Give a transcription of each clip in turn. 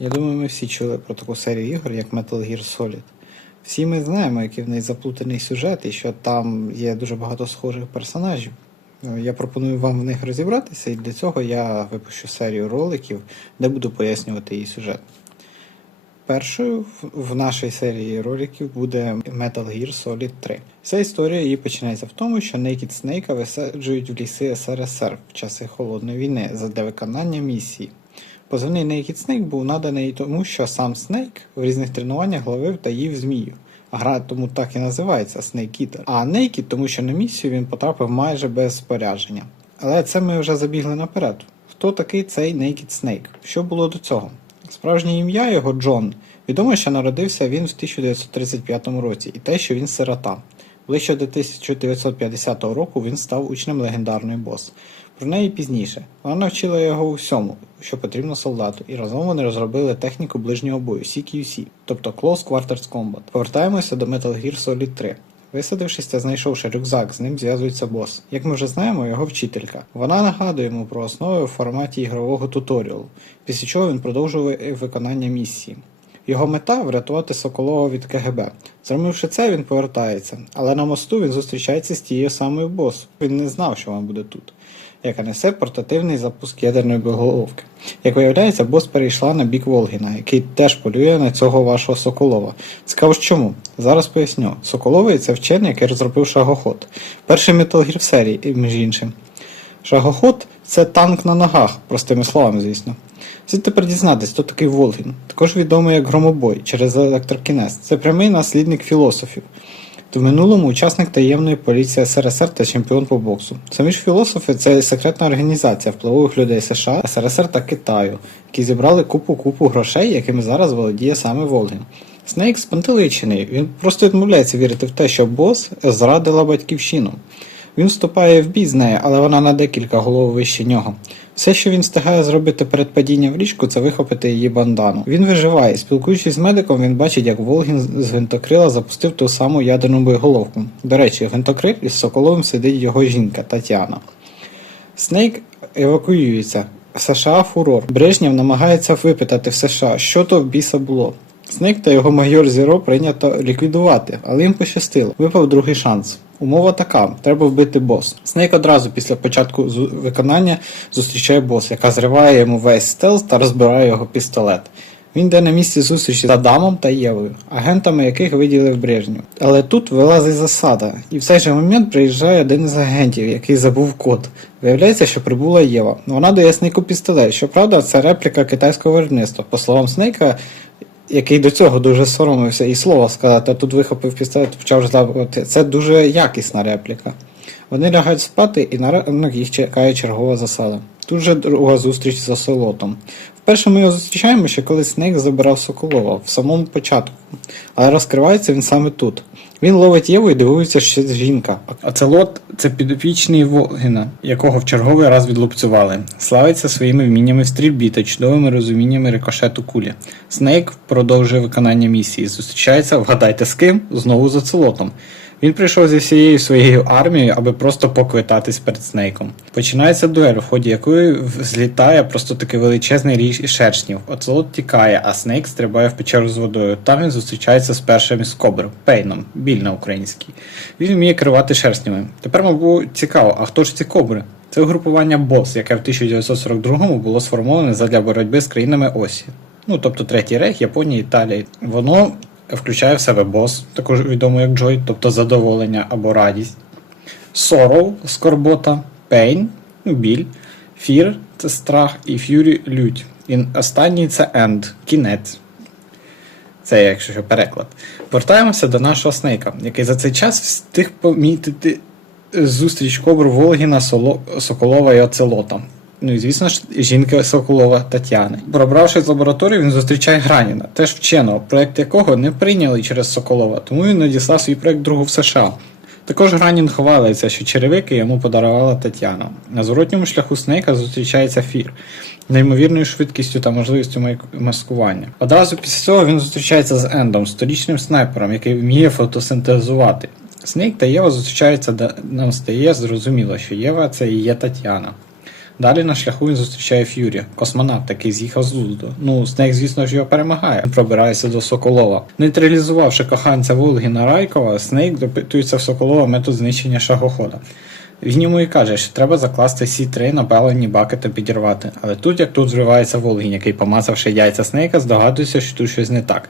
Я думаю, ми всі чули про таку серію ігор, як Metal Gear Solid. Всі ми знаємо, який в неї заплутаний сюжет, і що там є дуже багато схожих персонажів. Е, Я пропоную вам в них розібратися, і для цього я випущу серію роликів, де буду пояснювати її сюжет. Першою в- нашій серії роликів буде Metal Gear Solid 3. Вся історія її починається в тому, що Naked Snake висаджують в ліси СРСР в часи холодної війни задля виконання місії. Позивний Naked Snake був наданий тому, що сам Snake в різних тренуваннях ловив та їв змію. Гра тому так і називається Snake Eater. А Naked, тому що на місію він потрапив майже без спорядження. Але це ми вже забігли наперед. Хто такий цей Naked Snake? Що було до цього? Справжнє ім'я його Джон. Відомо, що народився він в 1935 році, і те, що він сирота. Ближче до 1950 року він став учнем легендарної бос. Про неї пізніше. Вона навчила його усьому, що потрібно солдату, і разом вони розробили техніку ближнього бою CQC, тобто Close Quarters Combat. Повертаємося до Metal Gear Solid 3. Висадившись та знайшовши рюкзак, з ним зв'язується бос. Як ми вже знаємо, його вчителька. Вона нагадує йому про основи у форматі ігрового туторіалу, після чого він продовжує виконання місії. Його мета врятувати Соколова від КГБ. Зробивши це, він повертається, але на мосту він зустрічається з тією самою бос. Він не знав, що вона буде тут, яка несе портативний запуск ядерної боєголовки. Як виявляється, бос перейшла на бік Волгіна, який теж полює на цього вашого Соколова. Цікаво ж чому? Зараз поясню. Соколовий це вчений, який розробив шагоход. Перший Gear в серії, між іншим. Шагоход це танк на ногах, простими словами, звісно. Слід тепер дізнатись, хто такий Волгін, також відомий як громобой через електрокінез. Це прямий наслідник філософів. В минулому учасник таємної поліції СРСР та чемпіон по боксу. Самі ж філософи це секретна організація впливових людей США, СРСР та Китаю, які зібрали купу-купу грошей, якими зараз володіє саме Волгін. Снейк спантеличений, він просто відмовляється вірити в те, що бос зрадила батьківщину. Він вступає в бій з нею, але вона на декілька голов вище нього. Все, що він встигає зробити перед падінням в річку, це вихопити її бандану. Він виживає. Спілкуючись з медиком, він бачить, як Волгін з гвинтокрила запустив ту саму ядерну боєголовку. До речі, гвинтокрил із Соколовим сидить його жінка Тетяна. Снейк евакуюється. США фурор. Брежнєв намагається випитати в США, що то в біса було. Снейк та його майор Зіро прийнято ліквідувати, але їм пощастило. Випав другий шанс. Умова така: треба вбити бос. Снейк одразу після початку виконання зустрічає бос, яка зриває йому весь стелс та розбирає його пістолет. Він йде на місці зустрічі з Адамом та Євою, агентами яких виділив Брежнєв. Але тут вилазить засада, і в цей же момент приїжджає один із агентів, який забув код. Виявляється, що прибула Єва. Вона дає Снейку пістолет. Щоправда, це репліка китайського виробництва. По словам Снейка, який до цього дуже соромився і слова сказати, а тут вихопив пістолет, почав ждати. Це дуже якісна репліка. Вони лягають спати, і на ранок їх чекає чергова засада. Тут же друга зустріч з Солотом. Вперше ми його зустрічаємо ще коли Снейк забирав Соколова в самому початку, але розкривається він саме тут. Він ловить Єву і дивується, що це жінка. Оцелот це підопічний Волгіна, якого в черговий раз відлупцювали. Славиться своїми вміннями в стрільбі та чудовими розуміннями рикошету кулі. Снейк продовжує виконання місії. Зустрічається, вгадайте з ким? Знову з Оцелотом. Він прийшов зі всією своєю армією, аби просто поквитатись перед Снейком. Починається дуель, в ході якої злітає просто такий величезний ріж шершнів. Оцелот тікає, а Снейк стрибає в печеру з водою. Там він зустрічається з першим із кобр Пейном, біль на українській. Він вміє керувати шершнями. Тепер, мабуть, цікаво, а хто ж ці кобри? Це угрупування БОС, яке в 1942-му було сформоване задля боротьби з країнами Осі. Ну, тобто Третій Рейх, Японія, Італія. Воно включає в себе бос, також відомо як Джой, тобто задоволення або радість. Sorrow – скорбота, Pain – ну, біль, Fear – це страх, і Fury – лють. І останній це End – кінець. Це якщо що переклад. Вертаємося до нашого Снейка, який за цей час встиг помітити зустріч кобр Волгіна, Соло- Соколова і Оцелота. Ну і звісно ж, жінки Соколова Тетяни. Пробравшись з лабораторії, він зустрічає Граніна, теж вченого, проект якого не прийняли через Соколова, тому він надіслав свій проект другу в США. Також Гранін хвалиться, що черевики йому подарувала Тетяна. На зворотньому шляху Снейка зустрічається Фір, неймовірною швидкістю та можливістю маскування. Одразу після цього він зустрічається з Ендом, сторічним снайпером, який вміє фотосинтезувати. Снейк та Єва зустрічаються, де нам стає зрозуміло, що Єва це і є Тетяна. Далі на шляху він зустрічає Ф'юрі, космонавт, який з'їхав з Лузду. Ну, Снейк, звісно ж, його перемагає. Він пробирається до Соколова. Нейтралізувавши коханця Волгіна Райкова, Снейк допитується в Соколова метод знищення шагохода. Він йому і каже, що треба закласти сі 3 на паливні баки та підірвати. Але тут, як тут зривається Волгін, який, помацавши яйця Снейка, здогадується, що тут щось не так.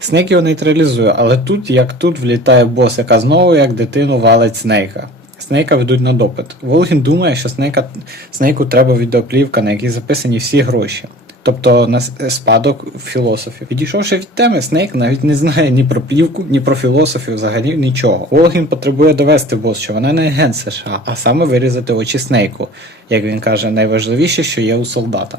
Снейк його нейтралізує, але тут, як тут, влітає бос, яка знову як дитину валить Снейка. Снейка ведуть на допит. Волгін думає, що Снейка, Снейку треба відеоплівка, на якій записані всі гроші. Тобто на спадок філософів. Підійшовши від теми, Снейк навіть не знає ні про плівку, ні про філософів, взагалі нічого. Волгін потребує довести бос, що вона не агент США, а саме вирізати очі Снейку, як він каже, найважливіше, що є у солдата.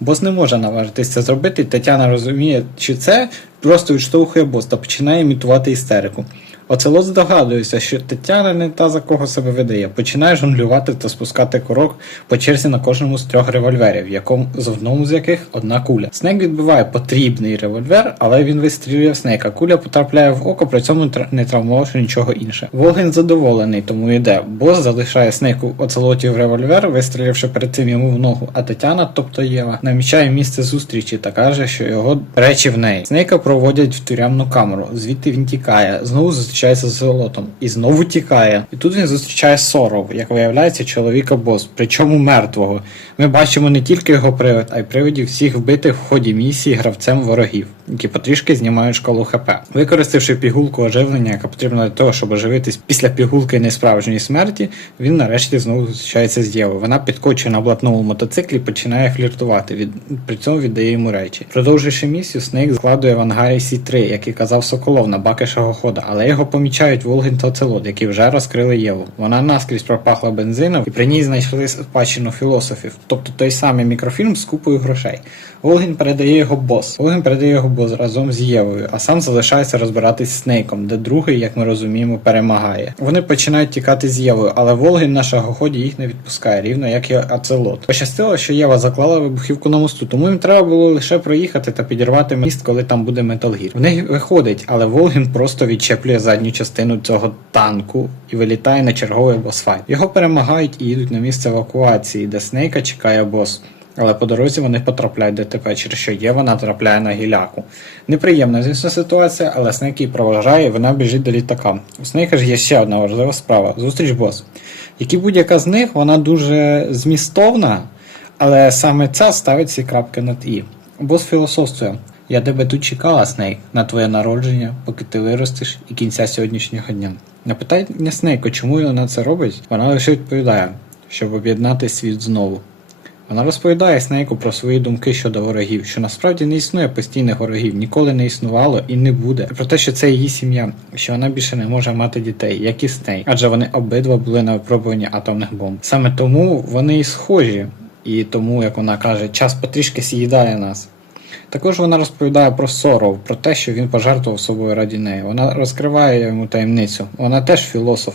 Бос не може наважитись це зробити, і Тетяна розуміє, чи це просто відштовхує бос та починає імітувати істерику. Оцелот здогадується, що Тетяна не та за кого себе видає, починає жонглювати та спускати курок по черзі на кожному з трьох револьверів, якому з одному з яких одна куля. Снейк відбиває потрібний револьвер, але він вистрілює в Снейка. Куля потрапляє в око, при цьому не травмувавши нічого інше. Волгін задоволений, тому йде. Бос залишає Снейку оцелотів револьвер, вистріливши перед цим йому в ногу. А Тетяна, тобто Єва, намічає місце зустрічі та каже, що його речі в неї. Снейка проводять в тюремну камеру. Звідти він тікає, знову зустрічається з золотом і знову тікає. І тут він зустрічає Соров, як виявляється, чоловіка бос, причому мертвого. Ми бачимо не тільки його привид, а й привидів всіх вбитих в ході місії гравцем ворогів, які потрішки знімають шкалу ХП. Використавши пігулку оживлення, яка потрібна для того, щоб оживитись після пігулки несправжньої смерті, він нарешті знову зустрічається з Євою. Вона підкочує на блатному мотоциклі починає фліртувати. Від при цьому віддає йому речі. Продовживши місію, Снейк складує в ангарі Сі 3 як і казав Соколов на баки шагохода, але його помічають Волгін та Оцелот, які вже розкрили Єву. Вона наскрізь пропахла бензином, і при ній знайшли спадщину філософів, тобто той самий мікрофільм з купою грошей. Волгін передає його бос. Волгін передає його бос разом з Євою, а сам залишається розбиратись з Снейком, де другий, як ми розуміємо, перемагає. Вони починають тікати з Євою, але Волгін на шагоході їх не відпускає, рівно як і Ацелот. Пощастило, що Єва заклала вибухівку на мосту, тому їм треба було лише проїхати та підірвати міст, коли там буде металгір. В них виходить, але Волгін просто відчеплює задню частину цього танку і вилітає на черговий босфайт. Його перемагають і їдуть на місце евакуації, де Снейка чекає бос. Але по дорозі вони потрапляють до ДТП, через що Єва натрапляє на гіляку. Неприємна, звісно, ситуація, але Снейк її проважає і вона біжить до літака. У Снейка ж є ще одна важлива справа зустріч бос. Як і будь-яка з них, вона дуже змістовна, але саме ця ставить ці крапки над І. Бос філософствує. Я тебе тут чекала, Снейк, на твоє народження, поки ти виростеш і кінця сьогоднішнього дня. На питання Снейка, чому вона це робить, вона лише відповідає, щоб об'єднати світ знову. Вона розповідає Снейку про свої думки щодо ворогів, що насправді не існує постійних ворогів, ніколи не існувало і не буде. Про те, що це її сім'я, що вона більше не може мати дітей, як і Снейк, адже вони обидва були на випробуванні атомних бомб. Саме тому вони і схожі, і тому, як вона каже, час потрішки з'їдає нас. Також вона розповідає про Соров, про те, що він пожертвував собою раді неї. Вона розкриває йому таємницю. Вона теж філософ,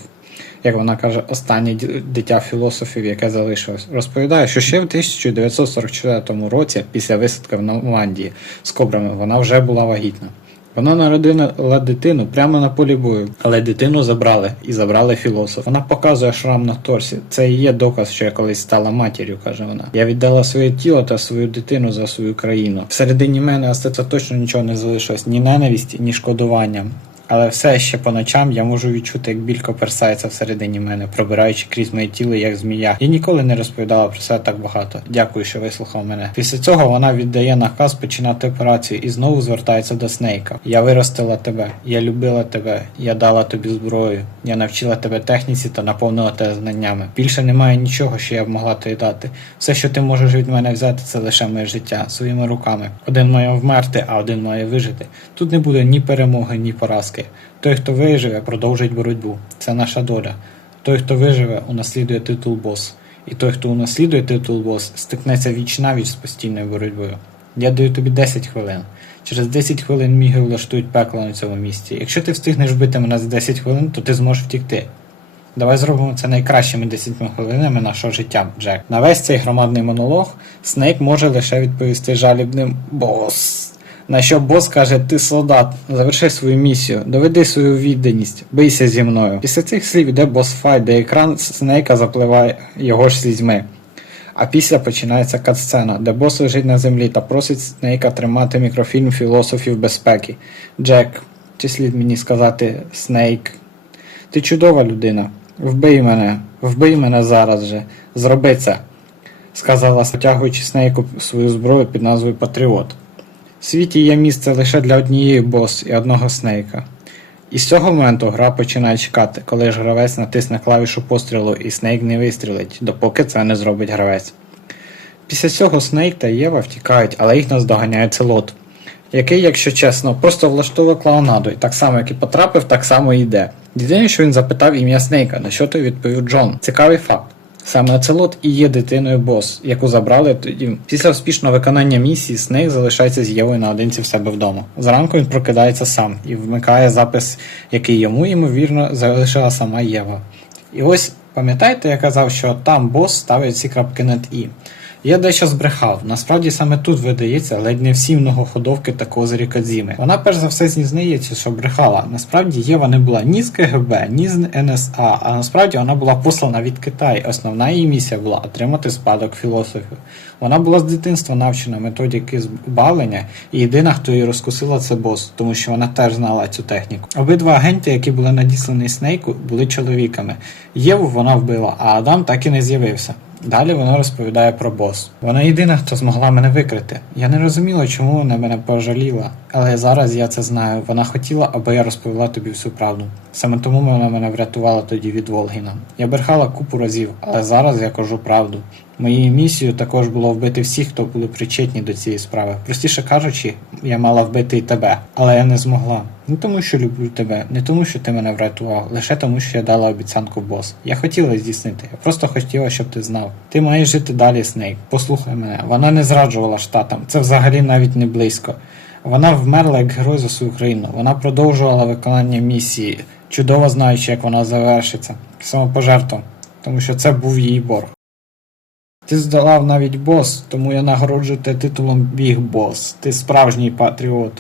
як вона каже, останнє дитя філософів, яке залишилось. Розповідає, що ще в 1944 році, після висадки в Нормандії з кобрами, вона вже була вагітна. Вона народила дитину прямо на полі бою, але дитину забрали і забрали філософ. Вона показує шрам на торсі. Це і є доказ, що я колись стала матір'ю, каже вона. Я віддала своє тіло та свою дитину за свою країну. Всередині мене остаться точно нічого не залишилось, ні ненависті, ні шкодування. Але все ще по ночам я можу відчути, як біль коперсається всередині мене, пробираючи крізь моє тіло, як змія. Я ніколи не розповідала про це так багато. Дякую, що вислухав мене. Після цього вона віддає наказ починати операцію і знову звертається до Снейка. Я виростила тебе, я любила тебе, я дала тобі зброю, я навчила тебе техніці та наповнила тебе знаннями. Більше немає нічого, що я б могла тобі дати. Все, що ти можеш від мене взяти, це лише моє життя своїми руками. Один має вмерти, а один має вижити. Тут не буде ні перемоги, ні поразки. Той, хто виживе, продовжить боротьбу. Це наша доля. Той, хто виживе, унаслідує титул бос. І той, хто унаслідує титул бос, стикнеться віч навіч з постійною боротьбою. Я даю тобі 10 хвилин. Через 10 хвилин міги влаштують пекло на цьому місці. Якщо ти встигнеш вбити мене за 10 хвилин, то ти зможеш втікти. Давай зробимо це найкращими 10 хвилинами нашого життя, Джек. На весь цей громадний монолог Снейк може лише відповісти жалібним бос. На що бос каже: ти солдат, заверши свою місію, доведи свою відданість, бийся зі мною. Після цих слів іде бос файт, де екран Снейка запливає його ж слізьми. А після починається катсцена, де бос лежить на землі та просить Снейка тримати мікрофільм філософів безпеки. Джек, чи слід мені сказати Снейк? Ти чудова людина. Вбий мене, вбий мене зараз же. Зроби це, сказала, затягуючи Снейку свою зброю під назвою Патріот. В світі є місце лише для однієї бос і одного Снейка. І з цього моменту гра починає чекати, коли ж гравець натисне клавішу пострілу і Снейк не вистрілить, допоки це не зробить гравець. Після цього Снейк та Єва втікають, але їх наздоганяє целот, який, якщо чесно, просто влаштовує клоунаду, і так само, як і потрапив, так само і йде. Єдине, що він запитав ім'я Снейка, на що той відповів Джон. Цікавий факт. Саме Оцелот і є дитиною бос, яку забрали тоді. Після успішного виконання місії Снейк залишається з Євою наодинці в себе вдома. Зранку він прокидається сам і вмикає запис, який йому, ймовірно, залишила сама Єва. І ось пам'ятаєте, я казав, що там бос ставить ці крапки над і. Я дещо збрехав. Насправді саме тут видається ледь не всі многоходовки та козирі Кадзіми. Вона перш за все зізнається, що брехала. Насправді Єва не була ні з КГБ, ні з НСА, а насправді вона була послана від Китаю. Основна її місія була отримати спадок філософів. Вона була з дитинства навчена методики збавлення, і єдина, хто її розкусила, це бос, тому що вона теж знала цю техніку. Обидва агенти, які були надіслані Снейку, були чоловіками. Єву вона вбила, а Адам так і не з'явився. Далі вона розповідає про бос. Вона єдина, хто змогла мене викрити. Я не розуміла, чому вона мене пожаліла, але зараз я це знаю. Вона хотіла, аби я розповіла тобі всю правду. Саме тому вона мене врятувала тоді від Волгіна. Я брехала купу разів, але зараз я кажу правду. Моєю місією також було вбити всіх, хто були причетні до цієї справи. Простіше кажучи, я мала вбити і тебе, але я не змогла. Не тому, що люблю тебе, не тому, що ти мене врятував, лише тому, що я дала обіцянку бос. Я хотіла здійснити, я просто хотіла, щоб ти знав. Ти маєш жити далі, Снейк. Послухай мене, вона не зраджувала штатам. Це взагалі навіть не близько. Вона вмерла як герой за свою країну. Вона продовжувала виконання місії, чудово знаючи, як вона завершиться. Самопожертвом, тому що це був її борг. Ти здолав навіть бос, тому я нагороджую тебе титулом Біг Бос. Ти справжній патріот.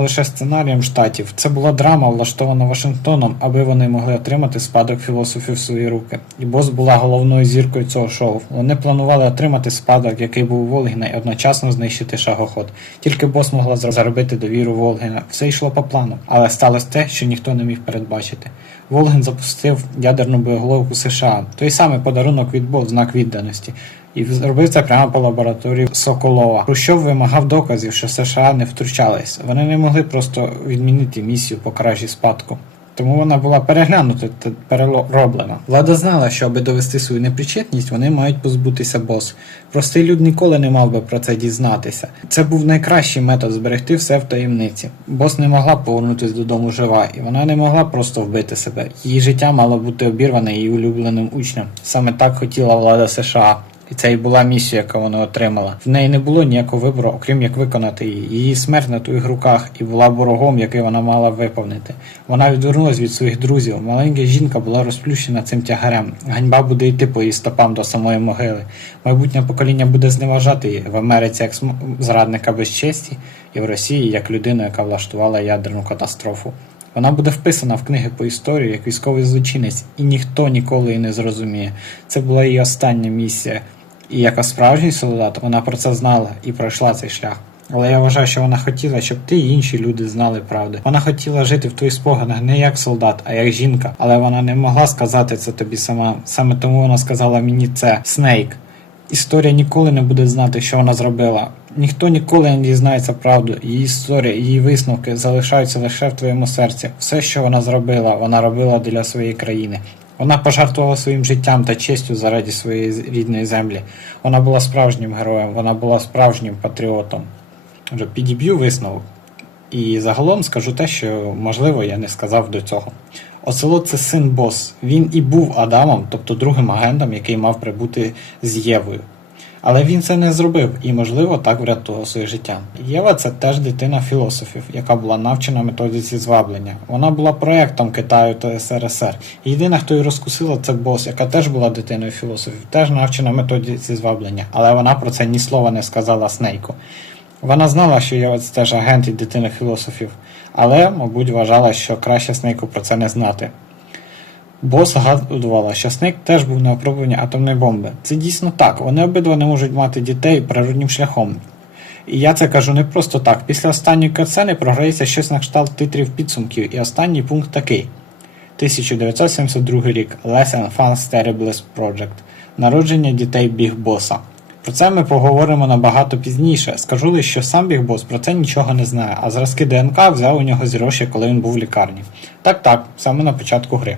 Лише сценарієм штатів. Це була драма, влаштована Вашингтоном, аби вони могли отримати спадок філософів в свої руки. І бос була головною зіркою цього шоу. Вони планували отримати спадок, який був Волгіна, і одночасно знищити шагоход. Тільки бос могла заробити довіру Волгіна. Все йшло по плану, але сталося те, що ніхто не міг передбачити. Волгін запустив ядерну боєголовку США, той самий подарунок від Бог, знак відданості. І зробив це прямо по лабораторії Соколова. Хрущов вимагав доказів, що США не втручались. Вони не могли просто відмінити місію по кражі спадку. Тому вона була переглянута та перероблена. Влада знала, що аби довести свою непричетність, вони мають позбутися бос. Простий люд ніколи не мав би про це дізнатися. Це був найкращий метод зберегти все в таємниці. Бос не могла повернутися додому жива, і вона не могла просто вбити себе. Її життя мало бути обірване її улюбленим учнем. Саме так хотіла влада США. І це і була місія, яку вона отримала. В неї не було ніякого вибору, окрім як виконати її. Її смерть на твоїх руках і була борогом, який вона мала виповнити. Вона відвернулась від своїх друзів. Маленька жінка була розплющена цим тягарем. Ганьба буде йти по її стопам до самої могили. Майбутнє покоління буде зневажати її в Америці як зрадника без честі, і в Росії як людину, яка влаштувала ядерну катастрофу. Вона буде вписана в книги по історії як військовий злочинець, і ніхто ніколи її не зрозуміє. Це була її остання місія. І як справжній солдат, вона про це знала і пройшла цей шлях. Але я вважаю, що вона хотіла, щоб ти і інші люди знали правду. Вона хотіла жити в твоїх спогадах не як солдат, а як жінка. Але вона не могла сказати це тобі сама. Саме тому вона сказала мені це Снейк. Історія ніколи не буде знати, що вона зробила. Ніхто ніколи не дізнається правду. Її історія, її висновки залишаються лише в твоєму серці. Все, що вона зробила, вона робила для своєї країни. Вона пожертвувала своїм життям та честю заради своєї рідної землі. Вона була справжнім героєм, вона була справжнім патріотом. Вже підіб'ю висновок. І загалом скажу те, що можливо я не сказав до цього. Осело, це син бос. Він і був Адамом, тобто другим агентом, який мав прибути з Євою. Але він це не зробив і, можливо, так врятував своє життя. Єва це теж дитина філософів, яка була навчена методиці зваблення. Вона була проєктом Китаю та СРСР. Єдина, хто її розкусила, це бос, яка теж була дитиною філософів, теж навчена методиці зваблення, але вона про це ні слова не сказала Снейку. Вона знала, що Єва це теж агент і дитина філософів, але, мабуть, вважала, що краще Снейку про це не знати. Бос згадувала, що Снейк теж був на опробуванні атомної бомби. Це дійсно так. Вони обидва не можуть мати дітей природнім шляхом. І я це кажу не просто так. Після останньої катсцени програється щось на кшталт титрів підсумків, і останній пункт такий: 1972 рік Lesson Fun Terribles Project. Народження дітей Біг Боса. Про це ми поговоримо набагато пізніше. Скажу лише, що сам Біг Бос про це нічого не знає, а зразки ДНК взяв у нього з Роші, коли він був в лікарні. Так так, саме на початку гри.